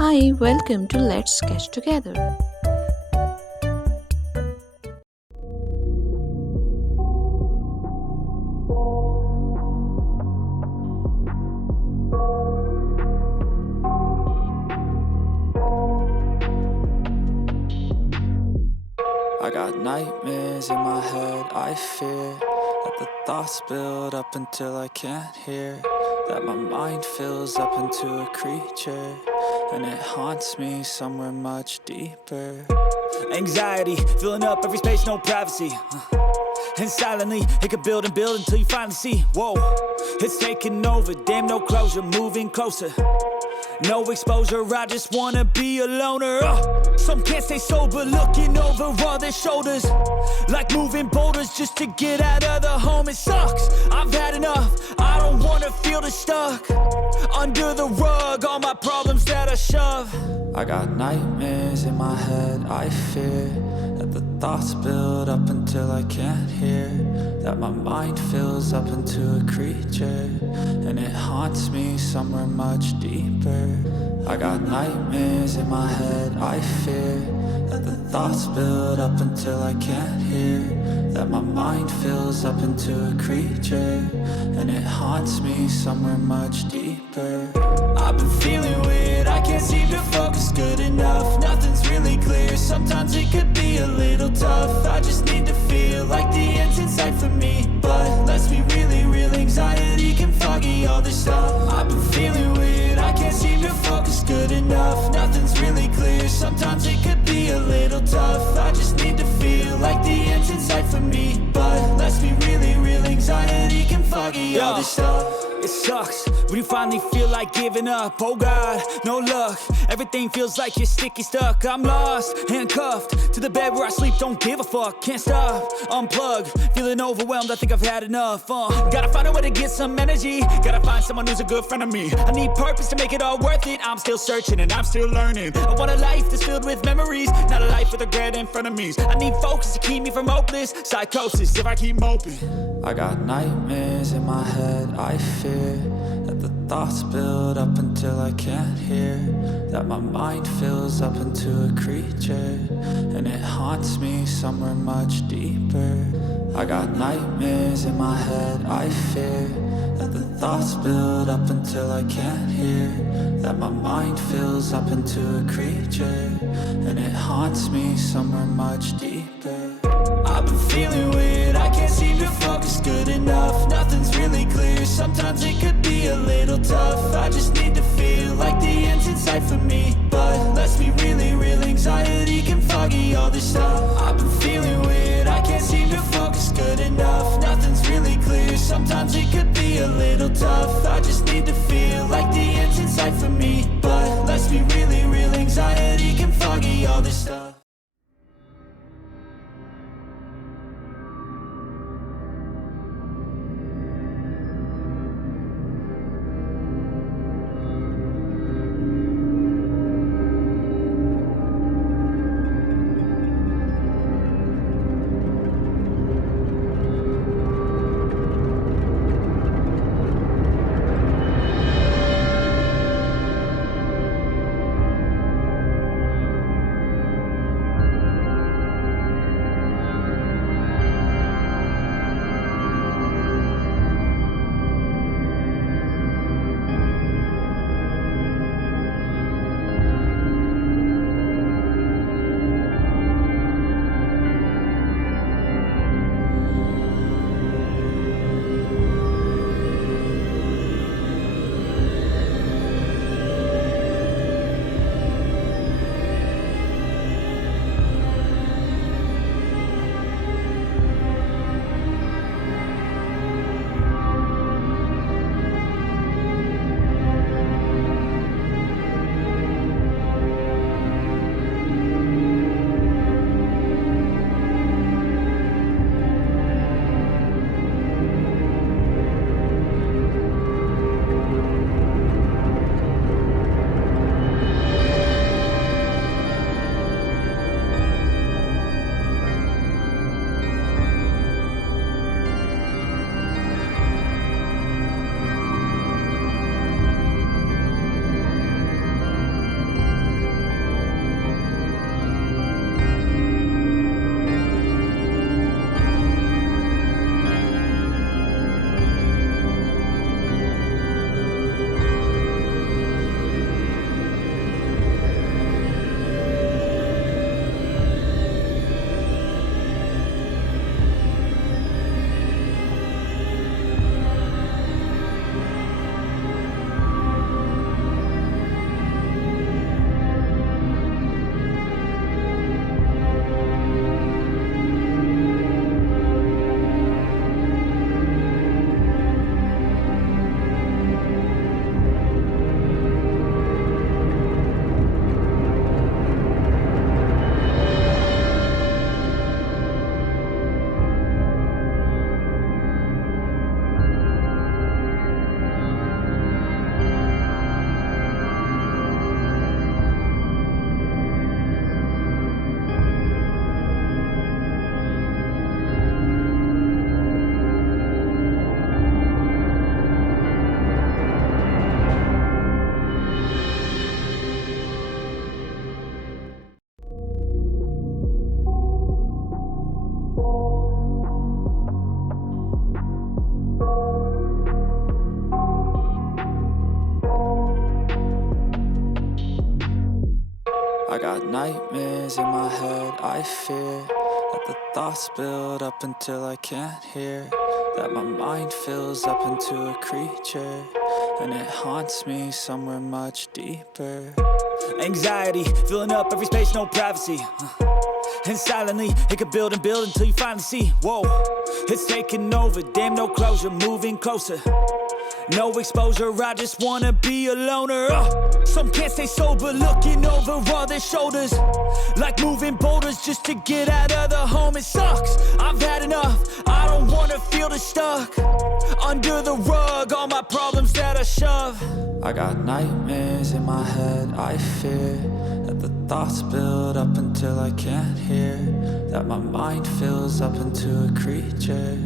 Hi, welcome to Let's Sketch Together. I got nightmares in my head, I fear that the thoughts build up until I can't hear, that my mind fills up into a creature, and it haunts me somewhere much deeper. Anxiety, filling up every space, no privacy. And silently, it could build and build until you finally see, whoa, it's taking over, damn no closure, moving closer. No exposure, I just wanna be a loner. Some can't stay sober, looking over all their shoulders, like moving boulders just to get out of the home. It sucks, I've had enough, I don't wanna feel the stuck under the rug, all my problems that I shove. I got nightmares in my head, I fear that the thoughts build up until I can't hear, that my mind fills up into a creature, and it haunts me somewhere much deeper. I got nightmares in my head, I fear that the thoughts build up until I can't hear, that my mind fills up into a creature, and it haunts me somewhere much deeper. I've been feeling weird, I can't seem to focus good enough, nothing's really clear, sometimes it could be a little tough. I just need to feel like the end's in sight for me, but let's be really real, anxiety can foggy all this stuff. I've been feeling weird, I can't seem to focus good enough, nothing's really clear, sometimes it could be a little tough. I just need to feel like the end's in sight for me, but let's be really real, anxiety can foggy all this stuff. It sucks when you finally feel like giving up. Oh God, no luck, everything feels like you're sticky stuck. I'm lost, handcuffed to the bed where I sleep, don't give a fuck. Can't stop, unplug, feeling overwhelmed, I think I've had enough. Gotta find a way to get some energy, gotta find someone who's a good friend of me. I need purpose to make it all worth it, I'm still searching and I'm still learning. I want a life that's filled with memories, not a life with regret and frenemies. I need focus to keep me from hopeless psychosis if I keep moping. I got nightmares in my head, I fear that the thoughts build up until I can't hear, that my mind fills up into a creature, and it haunts me somewhere much deeper. I got nightmares in my head, I fear that the thoughts build up until I can't hear, that my mind fills up into a creature, and it haunts me somewhere much deeper. I've been feeling weird, I can't seem to focus good enough, nothing's really clear, sometimes it could be a little tough. I just need to feel like the end's in sight for me, but let's be really real, anxiety can foggy all this stuff. I've been feeling weird, I can't seem to focus good enough, nothing's really clear, sometimes it could be a little tough. I just need to feel like the end's in sight for me, but let's be really real, anxiety can foggy all this stuff. I got nightmares in my head, I fear that the thoughts build up until I can't hear, that my mind fills up into a creature, and it haunts me somewhere much deeper. Anxiety, filling up every space, no privacy. And silently, it could build and build until you finally see, whoa, it's taking over, damn no closure, moving closer. No exposure, I just wanna be a loner. Some can't stay sober, looking over all their shoulders, like moving boulders just to get out of the home. It sucks, I've had enough, I don't wanna feel the stuck under the rug, all my problems that I shove. I got nightmares in my head, I fear that the thoughts build up until I can't hear, that my mind fills up into a creature,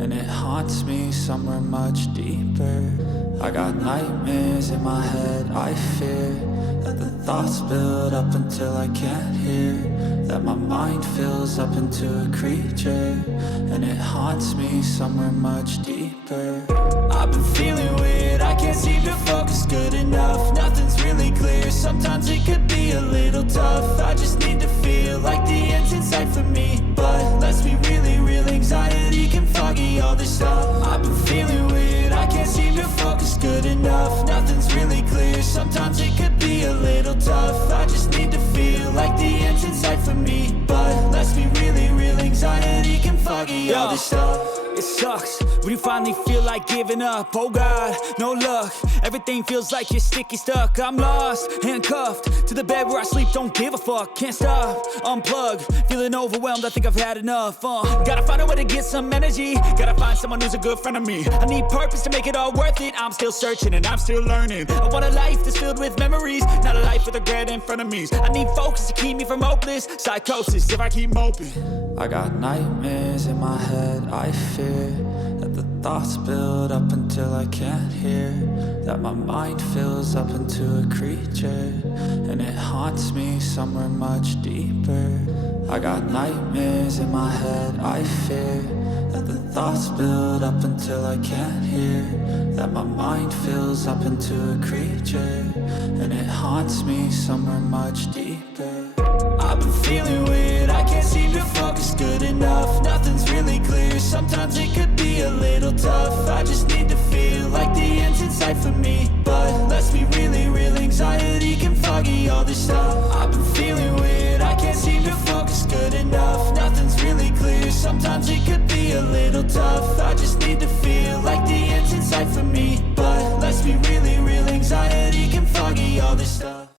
and it haunts me somewhere much deeper. I got nightmares in my head, I fear that the thoughts build up until I can't hear, that my mind fills up into a creature, and it haunts me somewhere much deeper. I've been feeling weird, I can't seem to focus good enough. Nothing's really clear, sometimes it could be a little tough. I just need to feel like the end's in sight for me, but let's be really real, anxiety can foggy all this stuff. I've been feeling weird, I can't seem to focus good enough. Nothing's really clear, sometimes it could be a little tough. I just need to feel like the end's in sight for me, but let's be really real, anxiety can foggy all this stuff. It sucks when you finally feel like giving up. Oh God, no luck, everything feels like you're sticky stuck. I'm lost, handcuffed to the bed where I sleep, don't give a fuck. Can't stop, unplug, feeling overwhelmed, I think I've had enough. Gotta find a way to get some energy, gotta find someone who's a good friend of me. I need purpose to make it all worth it, I'm still searching and I'm still learning. I want a life that's filled with memories, not a life with regret in front of me. I need focus to keep me from hopeless psychosis if I keep moping. I got nightmares in my head, I fear that the thoughts build up until I can't hear, that my mind fills up into a creature, and it haunts me somewhere much deeper. I got nightmares in my head, I fear that the thoughts build up until I can't hear, that my mind fills up into a creature, and it haunts me somewhere much deeper. I've been feeling weird, I can't seem to focus good enough. Nothing's really clear, sometimes it could be a little tough. I just need to feel like the end's in sight for me, but let's be really real, anxiety can foggy all this stuff. I've been feeling weird, I can't seem to focus good enough. Nothing's really clear, sometimes it could be a little tough. I just need to feel like the end's in sight for me, but let's be really real, anxiety can foggy all this stuff.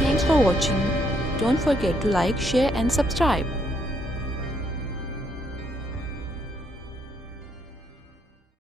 Thanks for watching. Don't forget to like, share and subscribe.